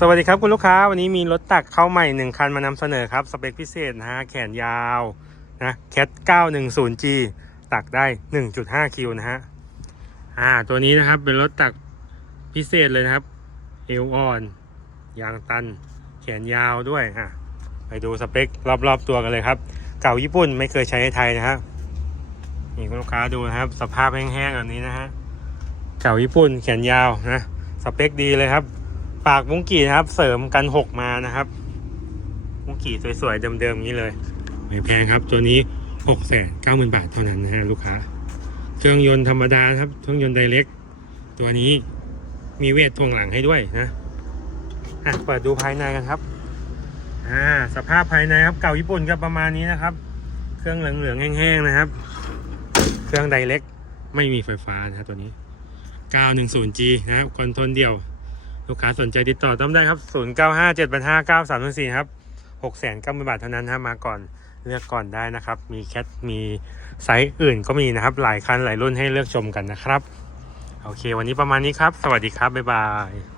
สวัสดีครับคุณลูกค้าวันนี้มีรถตักเข้าใหม่หนึ่งคันมานำเสนอครับ สเปคพิเศษนะฮะแขนยาวนะแคท 910G ตักได้ 1.5 คิวนะฮะอ่าตัวนี้นะครับเป็นรถตักพิเศษเลยนะครับ เอวอ่อน ยางตัน แขนยาวด้วยอะไปดูสเปครอบๆตัวกันเลยครับ เก่าญี่ปุ่นไม่เคยใช้ในไทยนะฮะนี่คุณลูกค้าดูนะครับ สภาพแห้งๆแบบนี้นะฮะเก่าญี่ปุ่นแขนยาวนะสเปคดีเลยครับ ปากมุ้งกี่นะครับ เสริมกันหกมานะครับมุ้งกี่สวยๆเดิมๆอย่างนี้เลยไม่แพงครับ ตัวนี้หกแสนเก้าหมื่นบาทเท่านั้นนะฮะลูกค้า เครื่องยนต์ธรรมดาครับเครื่องยนต์ไดเล็กตัวนี้มีเวททวงหลังให้ด้วยนะอะเปิดดูภายในกันครับอ่าสภาพภายในครับเก่าญี่ปุ่นก็ประมาณนี้นะครับ เครื่องเหลืองๆแห้งๆนะครับ เครื่องไดเล็กไม่มีไฟฟ้านะครับตัวนี้ 910G นะครับคอนโทรลเดียว ลูกค้าสนใจติดต่อต้องได้ครับ 0 9 5 7 8 5 9 3 4ครับ6แสน9 0บาทเท่านั้นนะมาก่อนเลือกก่อนได้นะครับ มีแคทมีไซส์อื่นก็มีนะครับ หลายคันหลายรุ่นให้เลือกชมกันนะครับ โอเค วันนี้ประมาณนี้ครับ สวัสดีครับ บ๊ายบาย